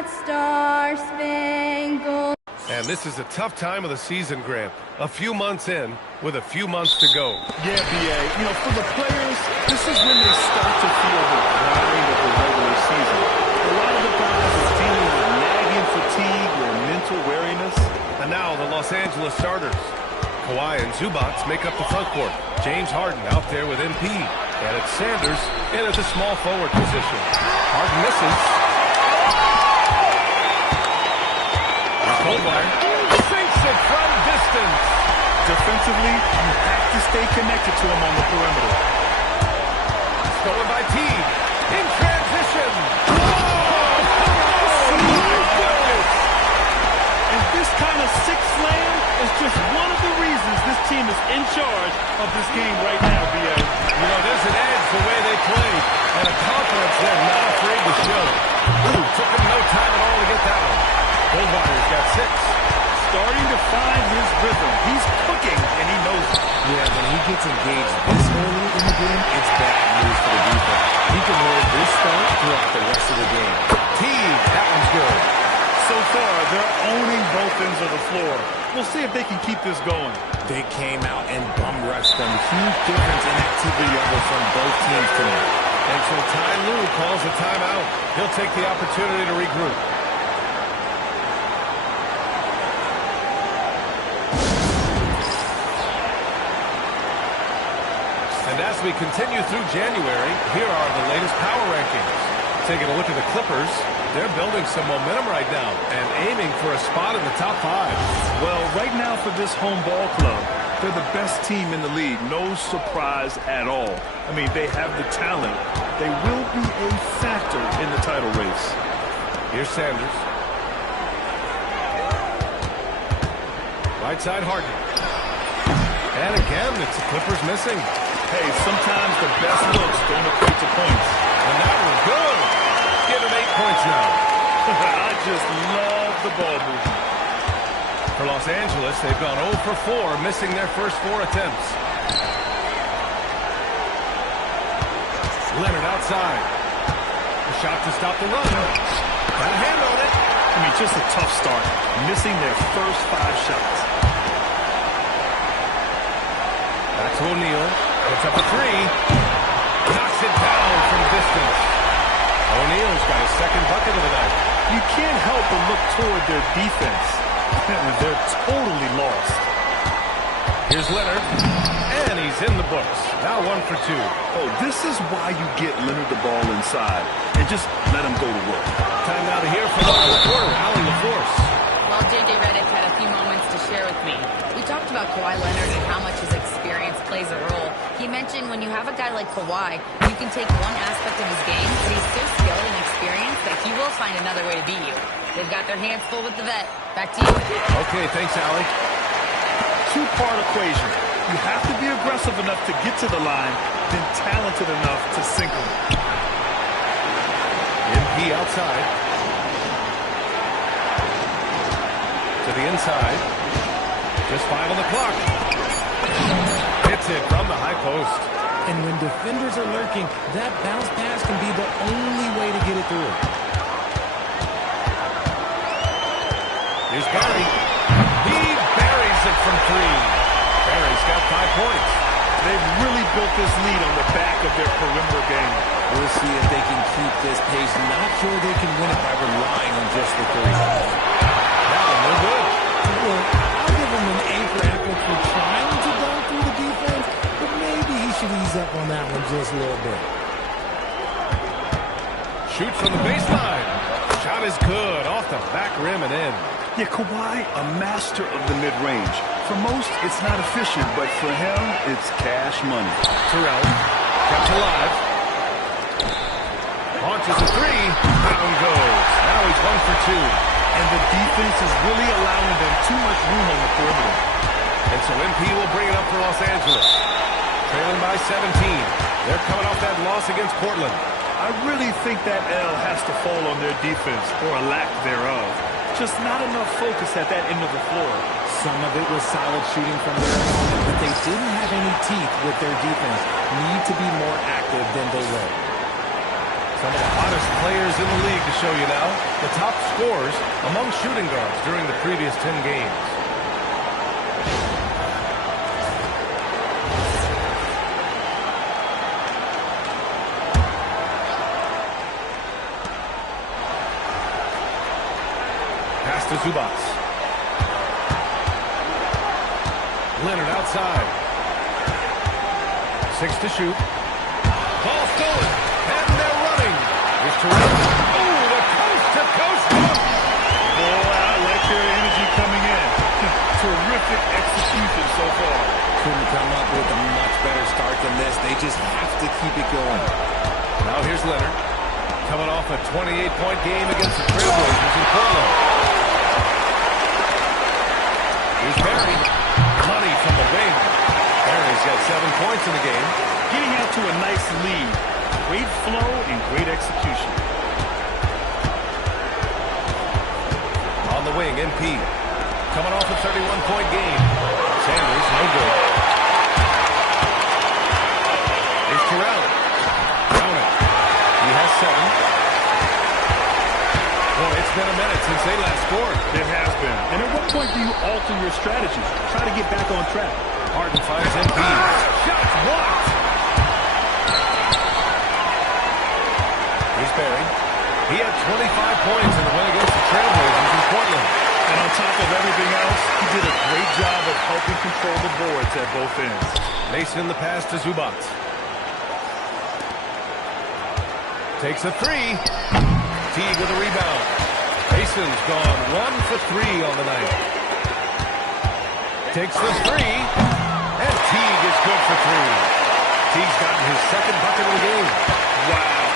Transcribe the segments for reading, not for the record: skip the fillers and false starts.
that star-spangled. And this is a tough time of the season, Grant. A few months in, with a few months to go. Yeah, B.A. You know, for the players, this is when they start to feel the grind of the regular season. A lot of the guys are dealing with nagging fatigue or mental weariness. And now the Los Angeles starters. Kawhi and Zubac make up the front court. James Harden out there with MP. And it's Sanders in at the small forward position. Harden misses. Goldwire sinks it from distance. Defensively, you have to stay connected to him on the perimeter. Stolen by Teague. In transition. Oh, my goodness. And this kind of six-slam is just one of the reasons this team is in charge of this game right now, B.A. You know, there's an edge the way they play, and a confidence they're not afraid to show. Ooh, took him no time at all to get that one. Goldwire's got 6. Starting to find his rhythm. He's cooking, and he knows it. Yeah, when he gets engaged this early in the game, it's bad news for the defense. He can hold this start throughout the rest of the game. Teague, that one's good. So far, they're owning both ends of the floor. We'll see if they can keep this going. They came out and bum-rushed them. Huge difference in activity level from both teams tonight. And so Ty Lue calls a timeout. He'll take the opportunity to regroup. And as we continue through January, here are the latest power rankings. Taking a look at the Clippers, they're building some momentum right now and aiming for a spot in the top 5. Well, right now for this home ball club, they're the best team in the league. No surprise at all. I mean, they have the talent. They will be a factor in the title race. Here's Sanders. Right side Harden. And again, it's the Clippers missing. Hey, sometimes the best looks don't equate to points. And that was good. Give him 8 points now. I just love the ball movement. For Los Angeles, they've gone 0 for 4, missing their first 4 attempts. Leonard outside. A shot to stop the run. Got a hand on it. I mean, just a tough start. Missing their first 5 shots. Back to O'Neal. Puts up a 3. Knocks it down from distance. O'Neal's got his second bucket of the night. You can't help but look toward their defense. They're totally lost. Here's Leonard. And he's in the books. Now 1 for 2. Oh, this is why you get Leonard the ball inside and just let him go to work. Time now to hear from our reporter, Allie LaForce. Well, J.J. Redick had a few moments to share with me. We talked about Kawhi Leonard and how much his experience plays a role. He mentioned when you have a guy like Kawhi, you can take one aspect of his game, but he's so skilled and experienced that he will find another way to beat you. They've got their hands full with the vet. Back to you. Okay, thanks, Allie. 2-part equation. You have to be aggressive enough to get to the line, then talented enough to sink them. MP outside. To the inside. Just 5 on the clock. Hits it from the high post. And when defenders are lurking, that bounce pass can be the only way to get it through. Here's Barry. He buries it from 3. Barry's got 5 points. They've really built this lead on the back of their perimeter game. We'll see if they can keep this pace. Not sure they can win it by relying on just the 3. That one, no good. Well, I'll give him an A for effort for trying to go through the defense, but maybe he should ease up on that one just a little bit. Shoots from the baseline. Shot is good. Off the back rim and in. Yeah, Kawhi, a master of the mid-range. For most, it's not efficient, but for him, it's cash money. Terrell kept alive. Launches a 3. Down goes. Now he's 1 for 2. And the defense is really allowing them too much room on the perimeter. And so MP will bring it up for Los Angeles. Trailing by 17. They're coming off that loss against Portland. I really think that L has to fall on their defense, or a lack thereof. Just not enough focus at that end of the floor. Some of it was solid shooting from their opponent, but they didn't have any teeth with their defense. Need to be more active than they were. Some of the hottest players in the league to show you now. The top scorers among shooting guards during the previous 10 games. Pass to Zubats. Leonard outside. 6 to shoot. Ball stolen. And they're running. Here's Terrell. Oh, the coast-to-coast dunk. Boy, I like their energy coming in. Terrific execution so far. Couldn't come up with a much better start than this. They just have to keep it going. Now here's Leonard. Coming off a 28-point game against the Trailblazers in Portland. Here's Barry. Money from the wing. Barry's got 7 points in the game. Getting out to a nice lead. Great flow and great execution. On the wing, MP. Coming off a 31-point game. Sanders, no good. Here's Terrell. Count it. He has 7. Boy, it's been a minute since they last scored. It has been. And at what point do you alter your strategy? Try to get back on track. Harden fires MP. Shots blocked. Here's Barry. He had 25 points in the win against the Trailblazers in Portland. And on top of everything else, he did a great job of helping control the boards at both ends. Mason in the pass to Zubats. Takes a 3. Teague with a rebound. Mason's gone 1 for 3 on the night. Takes the 3. And Teague is good for 3. Teague's gotten his second bucket of the game. Wow.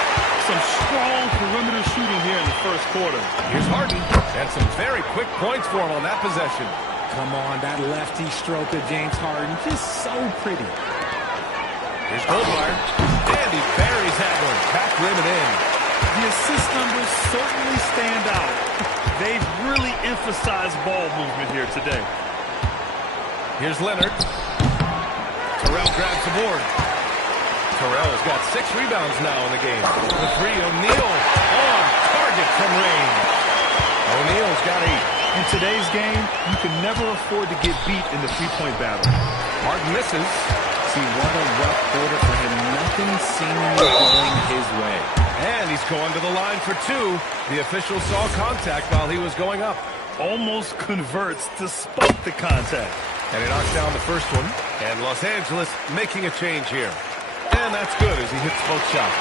Some strong perimeter shooting here in the first quarter. Here's Harden. And some very quick points for him on that possession. Come on, that lefty stroke of James Harden. Just so pretty. Here's Goldwire. And he buries that one. Back rim and in. The assist numbers certainly stand out. They've really emphasized ball movement here today. Here's Leonard. Terrell grabs the board. Terrell's got 6 rebounds now in the game. The 3, O'Neal on target from range. O'Neal's got 8. In today's game, you can never afford to get beat in the three-point battle. Harden misses. See, what a rough quarter for him. Nothing seemingly going his way. And he's going to the line for 2. The official saw contact while he was going up. Almost converts despite the contact. And he knocks down the first one. And Los Angeles making a change here. And that's good as he hits both shots.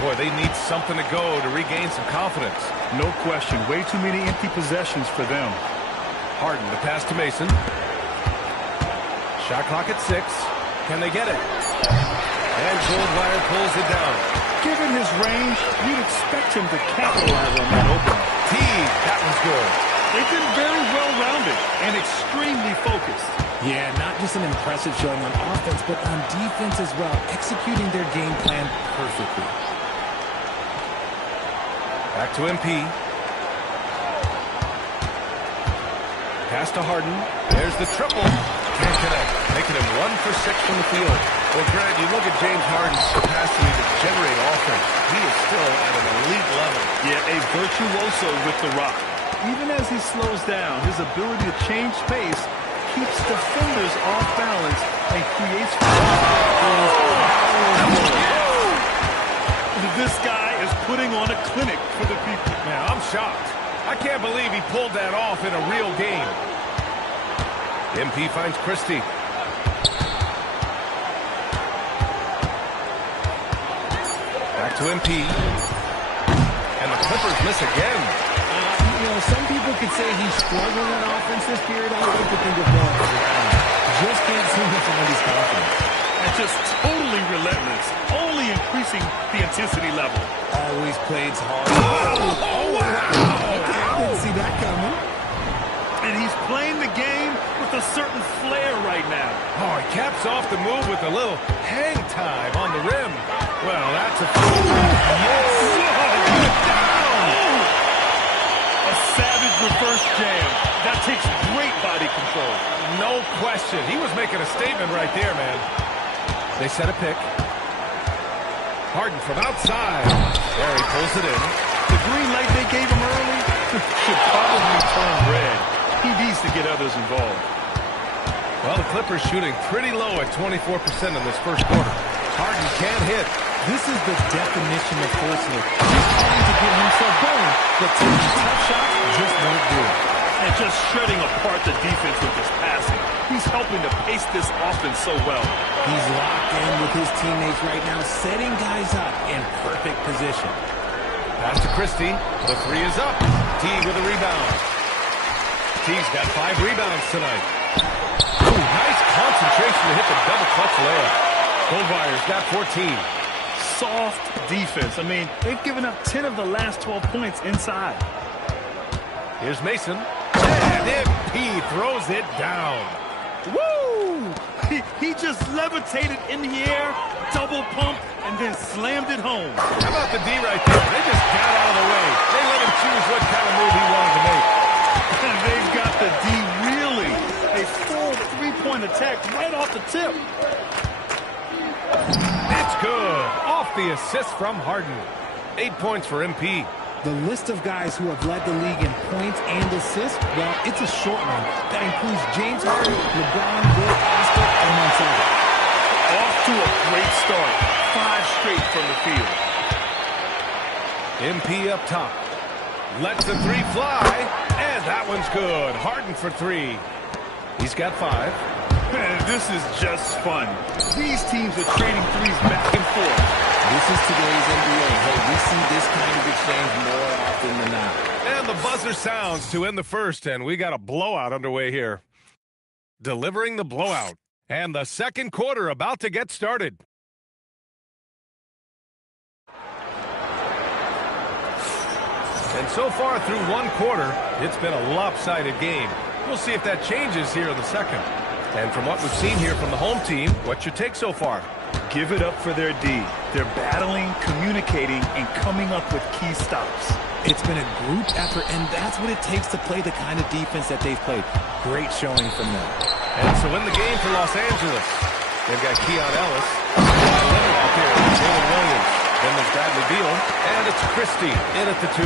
Boy, they need something to go to regain some confidence. No question. Way too many empty possessions for them. Harden, the pass to Mason. Shot clock at 6. Can they get it? And Goldwire pulls it down. Given his range, you'd expect him to capitalize on that opening. Teague, that one's good. They've been very well-rounded and extremely focused. Yeah, not just an impressive showing on offense, but on defense as well, executing their game plan perfectly. Back to MP. Pass to Harden. There's the triple. Can't connect. Making him 1 for 6 from the field. Well, Grant, you look at James Harden's capacity to generate offense. He is still at an elite level. Yeah, a virtuoso with the rock. Even as he slows down, his ability to change pace keeps defenders off balance and creates... This guy is putting on a clinic for the people. Man, I'm shocked. I can't believe he pulled that off in a real game. MP finds Christie. Back to MP. And the Clippers miss again. You know, some people could say he's struggling on offense this period. I like to think of one. Just can't seem to find his confidence. And just totally relentless, only increasing the intensity level. Always plays hard. Oh, wow. Okay, I didn't see that coming. And he's playing the game with a certain flair right now. Oh, he caps off the move with a little hang time on the rim. Well, that's a... Yes! Down! A savage reverse jam. That takes great body control. No question. He was making a statement right there, man. They set a pick. Harden from outside. There, he pulls it in. The green light they gave him early should probably turn red. He needs to get others involved. Well, the Clippers shooting pretty low at 24% in this first quarter. Harden can't hit. This is the definition of forcing it. He's trying to get himself going, but taking tough shots just won't do it. And just shredding apart the defense with his passing. He's helping to pace this offense so well. He's locked in with his teammates right now, setting guys up in perfect position. Pass to Christie. The three is up. Teague with a rebound. Teague's got 5 rebounds tonight. Ooh, nice concentration to hit the double clutch layup. Goldweyer's got 14. Soft defense. I mean, they've given up 10 of the last 12 points inside. Here's Mason. And MP throws it down. Woo! He just levitated in the air, double pump, and then slammed it home. How about the D right there? They just got out of the way. They let him choose what kind of move he wanted to make. And they've got the D reeling. A full three-point attack right off the tip. It's good. Off the assist from Harden. 8 points for MP. The list of guys who have led the league in points and assists, well, it's a short one. That includes James Harden, LeBron, Bill Oscar, amongst others. Off to a great start. 5 straight from the field. MP up top. Lets the three fly. And that one's good. Harden for 3. He's got 5. This is just fun. These teams are trading threes back and forth. This is today's NBA. Hey, we see this kind of exchange more often than not. And the buzzer sounds to end the first, and we got a blowout underway here. Delivering the blowout. And the second quarter about to get started. And so far through one quarter, it's been a lopsided game. We'll see if that changes here in the second. And from what we've seen here from the home team, what's your take so far? Give it up for their D. They're battling, communicating, and coming up with key stops. It's been a group effort, and that's what it takes to play the kind of defense that they've played. Great showing from them. And so in the game for Los Angeles, they've got Keon Ellis, Leonard out there, Jalen Williams. Then there's Bradley Beal, and it's Christie in at the 2.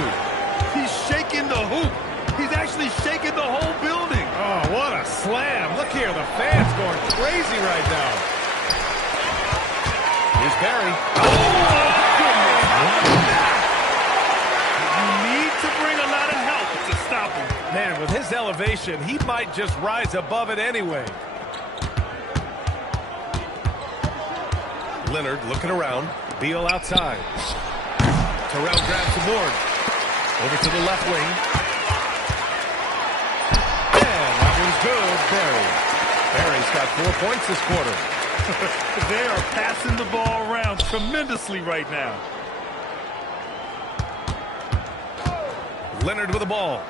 He's shaking the hoop. He's actually shaking the whole building. Oh, what a slam. Look here, the fans going crazy right now. Here's Barry. Oh, goodness. You need to bring a lot of help to stop him. Man, with his elevation, he might just rise above it anyway. Leonard looking around. Beal outside. Terrell grabs the board. Over to the left wing. And that one's good. Barry. Barry's got 4 points this quarter. They are passing the ball around tremendously right now. Leonard with the ball.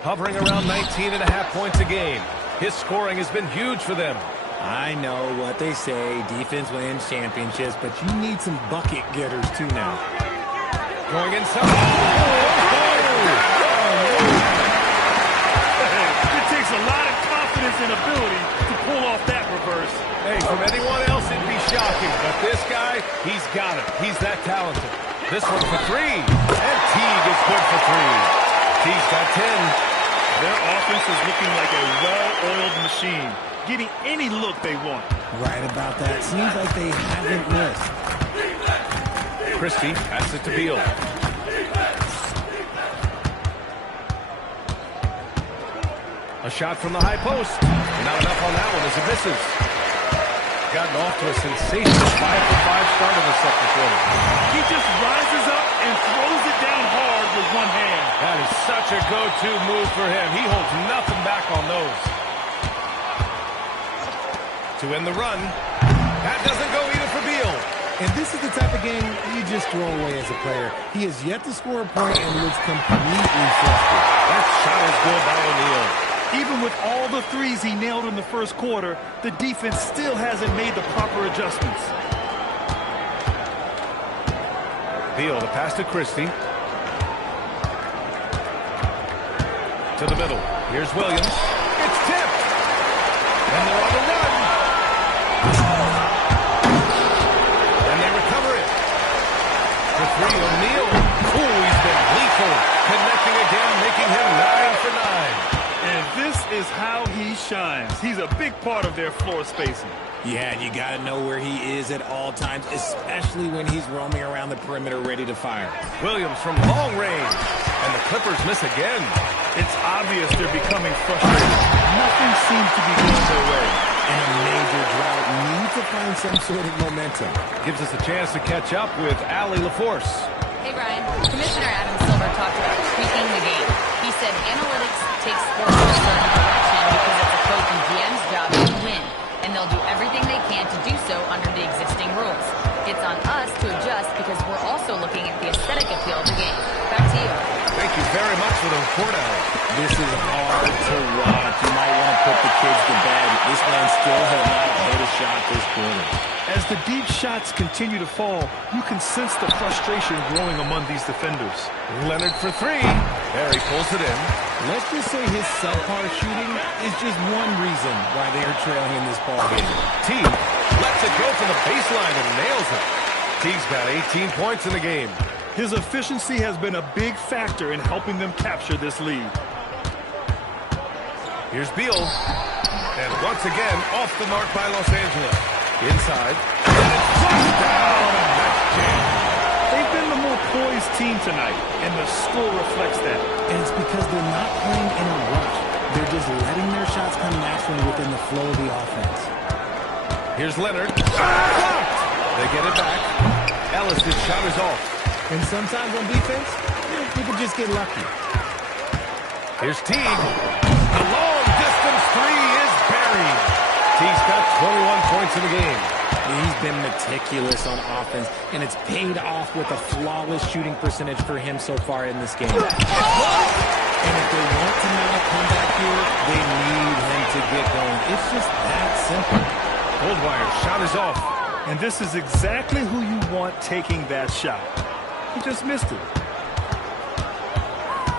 Hovering around 19.5 points a game. His scoring has been huge for them. I know what they say, defense wins championships, but you need some bucket getters too now. Going inside. It takes a lot of confidence and ability to pull off that reverse. Hey, from anyone else, it'd be shocking. But this guy, he's got it. He's that talented. This one for 3. And Teague is good for 3. Teague's got 10. Their offense is looking like a well-oiled machine, getting any look they want. Right about that. Seems like they haven't missed. Christie passes it to Beal. A shot from the high post. Not enough on that one as it misses. Gotten off to a sensational 5-for-5 start in the second quarter. He just rises up and throws it down hard with one hand. That is such a go-to move for him. He holds nothing back on those. To end the run. That doesn't go either for Beal. And this is the type of game you just throw away as a player. He has yet to score a point and looks completely frustrated. That shot is good by O'Neal. Even with all the threes he nailed in the first quarter, the defense still hasn't made the proper adjustments. Beal, the pass to Christie. To the middle. Here's Williams. It's tipped. And they're on the run. three, O'Neal. Ooh, he's been lethal. Connecting again, making him 9 for 9. And this is how he shines. He's a big part of their floor spacing. Yeah, you got to know where he is at all times, especially when he's roaming around the perimeter ready to fire. Williams from long range. And the Clippers miss again. It's obvious they're becoming frustrated. Nothing seems to be going their way. And a major drought needs to find some sort of momentum. Gives us a chance to catch up with Allie LaForce. Hey, Brian. Commissioner Adam Silver talked about tweaking the game. He said analytics takes sports in a certain direction because it's a coach and GM's job to win, and they'll do everything they can to do so under the existing rules. It's on us to adjust because we're also looking at the aesthetic appeal of the game. Back to you. Thank you very much for the report, Allie. This is hard to watch. You might want to put the kids to bed. This man still has not hit a shot this quarter. As the deep shots continue to fall, you can sense the frustration growing among these defenders. Leonard for three. Barry pulls it in. Let's just say his subpar shooting is just one reason why they are trailing in this ballgame. Teague lets it go from the baseline and nails it. Teague's got 18 points in the game. His efficiency has been a big factor in helping them capture this lead. Here's Beal. And once again, off the mark by Los Angeles. Inside. And it's flushed down. That's jam. They've been the more poised team tonight, and the score reflects that. And it's because they're not playing in a rush. They're just letting their shots come naturally within the flow of the offense. Here's Leonard. Blocked. They get it back. Ellis' shot is off. And sometimes on defense, you can just get lucky. Here's Teague. The long-distance three is buried. Teague's got 21 points in the game. He's been meticulous on offense, and it's paid off with a flawless shooting percentage for him so far in this game. And if they want to mount a comeback here, they need him to get going. It's just that simple. Goldwire's shot is off. And this is exactly who you want taking that shot. He just missed it.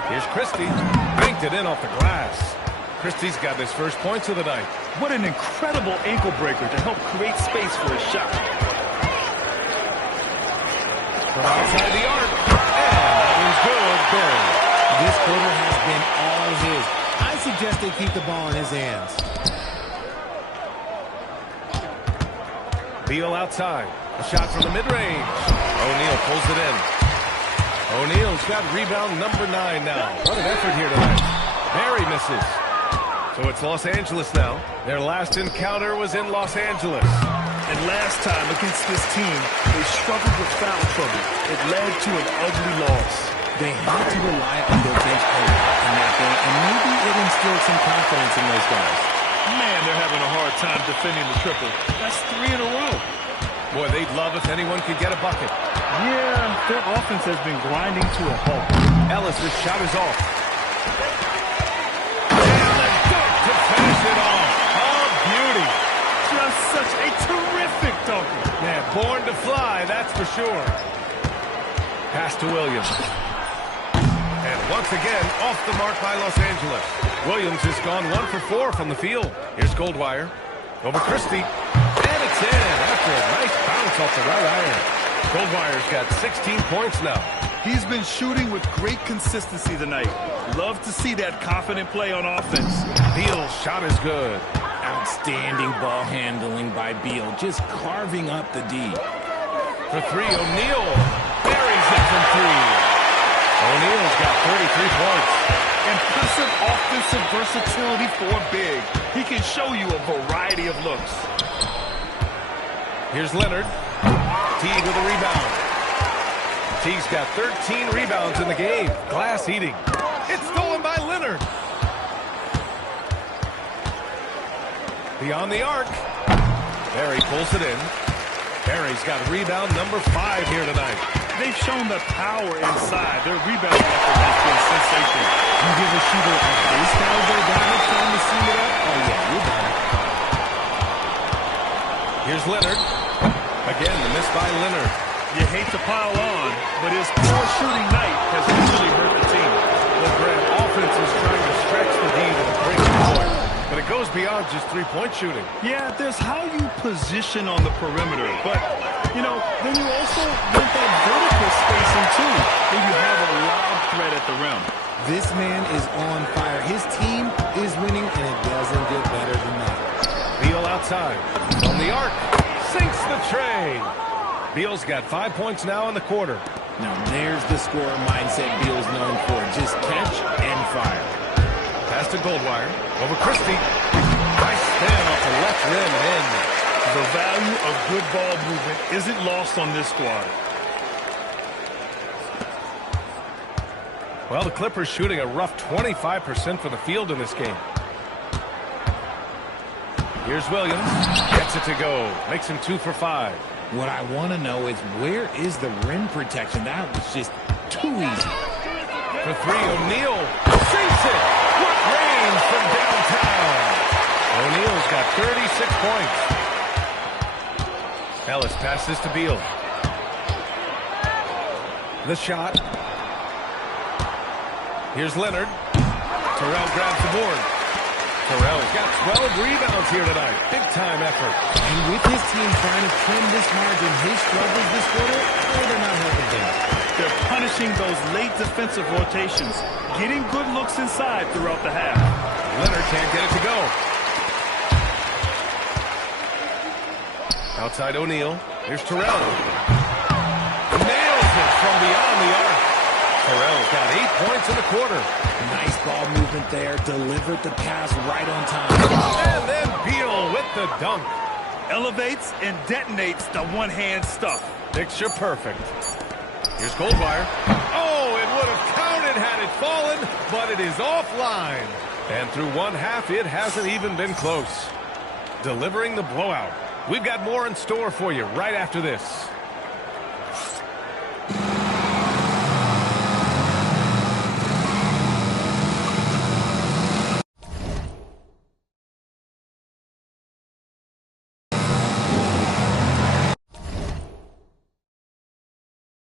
Here's Christie. Banked it in off the glass. Christie's got his first points of the night. What an incredible ankle breaker to help create space for a shot. From outside the arc. And that one's good. Barry. This quarter has been all his. I suggest they keep the ball in his hands. Beal outside. A shot from the mid-range. O'Neal pulls it in. O'Neal's got rebound number 9 now. What an effort here tonight. Barry misses. So it's Los Angeles now. Their last encounter was in Los Angeles. And last time against this team, they struggled with foul trouble. It led to an ugly loss. They had to rely on their bench a lot in that game, and maybe it instilled some confidence in those guys. Man, they're having a hard time defending the triple. That's 3 in a row. Boy, they'd love if anyone could get a bucket. Yeah, their offense has been grinding to a halt. Ellis' shot is off. And the dunk to finish it off. Oh, beauty. Just such a terrific dunker. Man, born to fly, that's for sure. Pass to Williams. And once again, off the mark by Los Angeles. Williams has gone 1 for 4 from the field. Here's Goldwire. Over Christie. And it's in after a nice bounce off the right iron. Goldwire's got 16 points now. He's been shooting with great consistency tonight. Love to see that confident play on offense. Beal's shot is good. Outstanding ball handling by Beal, just carving up the D. For three, O'Neal buries it from three. O'Neal's got 33 points. Impressive offensive versatility for big. He can show you a variety of looks. Here's Leonard. Teague with a rebound. Teague's got 13 rebounds in the game. Glass eating. It's stolen by Leonard. Beyond the arc. Barry pulls it in. Barry's got rebound number 5 here tonight. They've shown the power inside. Their rebound effort has been sensational. You give a shooter of this caliber that much time to see it up? Oh, yeah, you're done. Here's Leonard. Again, the miss by Leonard. You hate to pile on, but his poor shooting night has really hurt the team. The Grant offense is trying to stretch the D to the breaking point. But it goes beyond just three-point shooting. Yeah, there's how you position on the perimeter, but Then you also want that vertical spacing too, when you have a lob threat at the rim. This man is on fire. His team is winning, and it doesn't get better than that. Beal outside. On the arc. Sinks the tray. Beal's got 5 points now in the quarter. Now there's the scorer mindset Beal's known for. Just catch and fire. Pass to Goldwire. Over Christie. Nice spin off the left rim and in. The value of good ball movement isn't lost on this squad. Well, the Clippers shooting a rough 25% from the field in this game. Here's Williams. Gets it to go. Makes him 2 for 5. What I want to know is, where is the rim protection? That was just too easy. For 3, O'Neal sinks it. What range from downtown. O'Neal's got 36 points. Ellis passes to Beal. The shot. Here's Leonard. Terrell grabs the board. Terrell's got 12 rebounds here tonight. Big-time effort. And with his team trying to trim this margin, his struggles this quarter, they're not helping things. They're punishing those late defensive rotations, getting good looks inside throughout the half. Leonard can't get it to go. Outside O'Neal. Here's Terrell. Nails it from beyond the arc. Terrell's got 8 points in the quarter. Nice ball movement there. Delivered the pass right on time. And then Beal with the dunk. Elevates and detonates the one-hand stuff. Picture perfect. Here's Goldwire. Oh, it would have counted had it fallen, but it is offline. And through one half, it hasn't even been close. Delivering the blowout. We've got more in store for you right after this.